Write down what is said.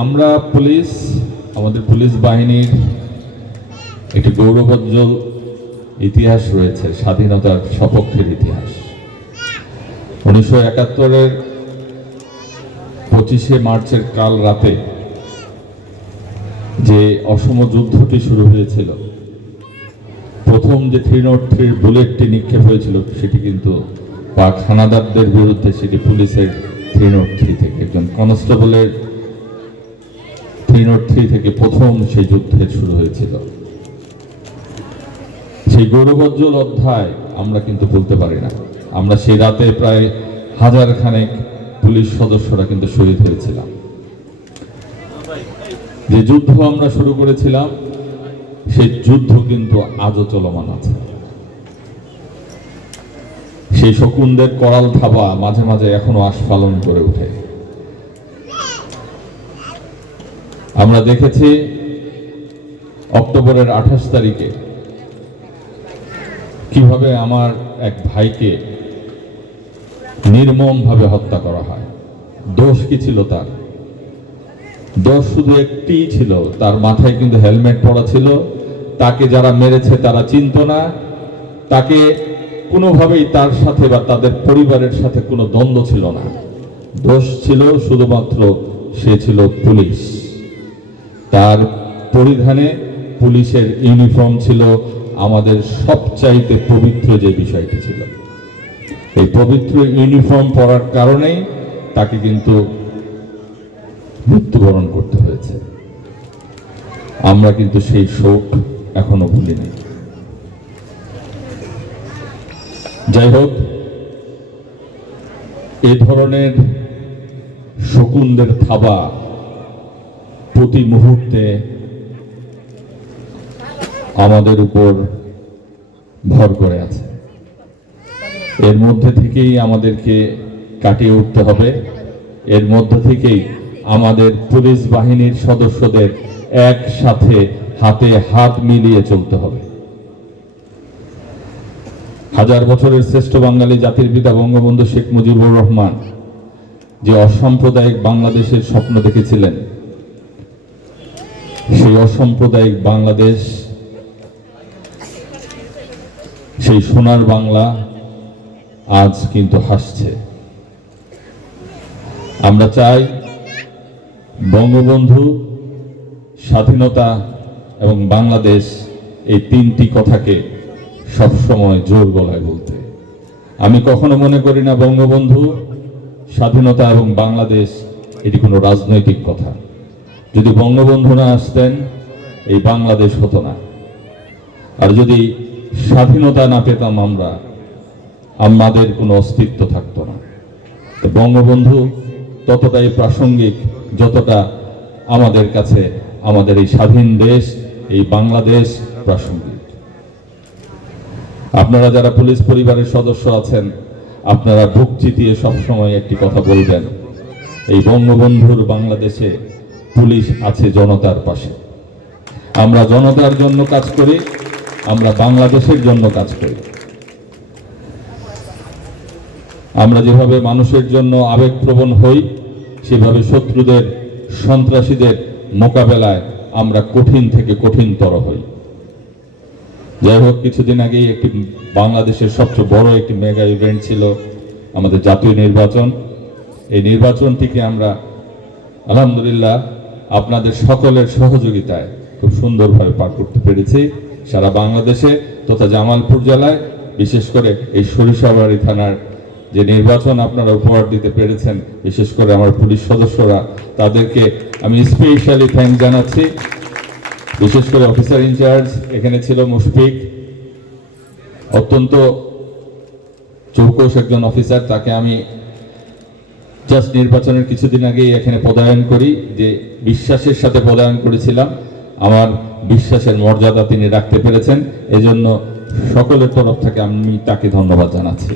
আমরা পুলিশ, আমাদের পুলিশ বাহিনীর একটি গৌরবোজ্জ্বল ইতিহাস রয়েছে, স্বাধীনতার সপক্ষের ইতিহাস। উনিশশো একাত্তরের পঁচিশে মার্চের কাল রাতে যে অসম যুদ্ধটি শুরু হয়েছিল, প্রথম যে থ্রি নট থ্রির বুলেটটি নিক্ষেপ হয়েছিল, সেটি কিন্তু পাক হানাদারদের বিরুদ্ধে সেটি পুলিশের থ্রি নট থ্রি থেকে একজন কনস্টেবলের থ্রি থেকে প্রথম সেই যুদ্ধের শুরু হয়েছিল। সেই গৌরবোজ্জ্বল অধ্যায় আমরা কিন্তু বলতে পারি না। আমরা সেই রাতে প্রায় হাজার খানেক পুলিশ সদস্যরা কিন্তু শহীদ হয়েছিলাম। যে যুদ্ধ আমরা শুরু করেছিলাম, সেই যুদ্ধ কিন্তু আজও চলমান আছে। সেই শকুনদের করাল থাবা মাঝে মাঝে এখনও আস্ফালন করে ওঠে। আমরা দেখেছি অক্টোবরের আঠাশ তারিখে কীভাবে আমার এক ভাইকে নির্মমভাবে হত্যা করা হয়। দোষ কি ছিল তার? দোষ শুধু একটিই ছিল, তার মাথায় কিন্তু হেলমেট পরা ছিল। তাকে যারা মেরেছে তারা চিনত না। তাকে কোনোভাবেই তার সাথে বা তাদের পরিবারের সাথে কোনো দ্বন্দ্ব ছিল না। দোষ ছিল শুধুমাত্র সে ছিল পুলিশ। তার পরিধানে পুলিশের ইউনিফর্ম ছিল আমাদের সবচাইতে পবিত্র যে বিষয়টি ছিল। এই পবিত্র ইউনিফর্ম পরার কারণেই তাকে কিন্তু মৃত্যুবরণ করতে হয়েছে। আমরা কিন্তু সেই শোক এখনও ভুলিনি। যাই হোক, এ ধরনের শকুনদের থাবা প্রতি মুহূর্তে আমাদের উপর ভর করে আছে। এর মধ্যে থেকেই আমাদেরকে কাটিয়ে উঠতে হবে। এর মধ্য থেকেই আমাদের পুলিশ বাহিনীর সদস্যদের একসাথে হাতে হাত মিলিয়ে চলতে হবে। হাজার বছরের শ্রেষ্ঠ বাঙালি জাতির পিতা বঙ্গবন্ধু শেখ মুজিবুর রহমান যে অসাম্প্রদায়িক বাংলাদেশের স্বপ্ন দেখেছিলেন সেই অসাম্প্রদায়িক বাংলাদেশ, সেই সোনার বাংলা আজ কিন্তু হাসছে। আমরা চাই বঙ্গবন্ধু, স্বাধীনতা এবং বাংলাদেশ এই তিনটি কথাকে সবসময় জোর গলায় বলতে। আমি কখনো মনে করি না বঙ্গবন্ধু, স্বাধীনতা এবং বাংলাদেশ এটি কোনো রাজনৈতিক কথা। যদি বঙ্গবন্ধু না আসতেন, এই বাংলাদেশ হতো না। আর যদি স্বাধীনতা না পেতাম আমরা, আমাদের কোনো অস্তিত্ব থাকতো না। বঙ্গবন্ধু ততটাই প্রাসঙ্গিক, যতটা আমাদের কাছে, আমাদের এই স্বাধীন দেশ, এই বাংলাদেশ প্রাসঙ্গিক। আপনারা যারা পুলিশ পরিবারের সদস্য আছেন, আপনারা বুক চিতিয়ে সবসময় একটি কথা বলবেন, এই বঙ্গবন্ধুর বাংলাদেশে পুলিশ আছে জনতার পাশে। আমরা জনতার জন্য কাজ করি, আমরা বাংলাদেশের জন্য কাজ করি। আমরা যেভাবে মানুষের জন্য আবেগপ্রবণ হই, সেভাবে শত্রুদের, সন্ত্রাসীদের মোকাবেলায় আমরা কঠিন থেকে কঠিনতর হই। যাই হোক, কিছুদিন আগেই একটি বাংলাদেশের সবচেয়ে বড় একটি মেগা ইভেন্ট ছিল আমাদের জাতীয় নির্বাচন। এই নির্বাচনটিকে আমরা, আলহামদুলিল্লাহ আপনাদের সকলের সহযোগিতায় খুব সুন্দরভাবে পার করতে পেরেছি। সারা বাংলাদেশে তথা জামালপুর জেলায়, বিশেষ করে এই সরিষাবাড়ি থানার যে নির্বাচন আপনারা উপহার দিতে পেরেছেন, বিশেষ করে আমার পুলিশ সদস্যরা, তাদেরকে আমি স্পেশালি থ্যাংক জানাচ্ছি। বিশেষ করে অফিসার ইনচার্জ এখানে ছিল মুশফিক। অত্যন্ত চৌকস একজন অফিসার তাকে আমি জাস্ট নির্বাচনের কিছুদিন আগেই এখানে পদায়ন করি, যে বিশ্বাসের সাথে পদায়ন করেছিলাম, আমার বিশ্বাসের মর্যাদা তিনি রাখতে পেরেছেন, এজন্য সকলের তরফ থেকে আমি তাকে ধন্যবাদ জানাচ্ছি।